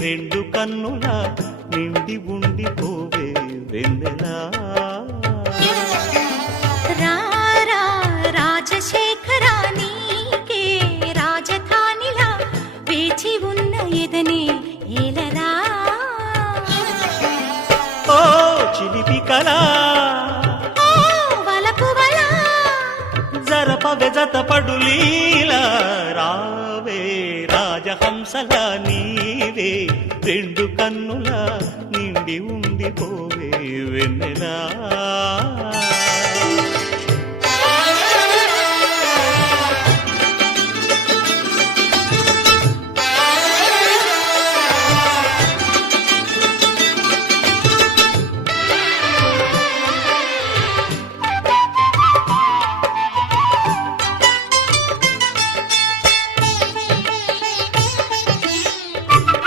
రెండు కన్నుల నిండి ఉండిపోవే వెన్నెలా రారా రాజశేఖరా నీకే రాజధానిలా వేచి ఉన్న ఎదనే ఏలరా ఓ చిలిపి కళా వలపు వలా జరపవె జతపడు లీలా రావే రాజహంసల నీవే రెండు కన్నుల నిండి ఉండిపోవే వెన్నెలా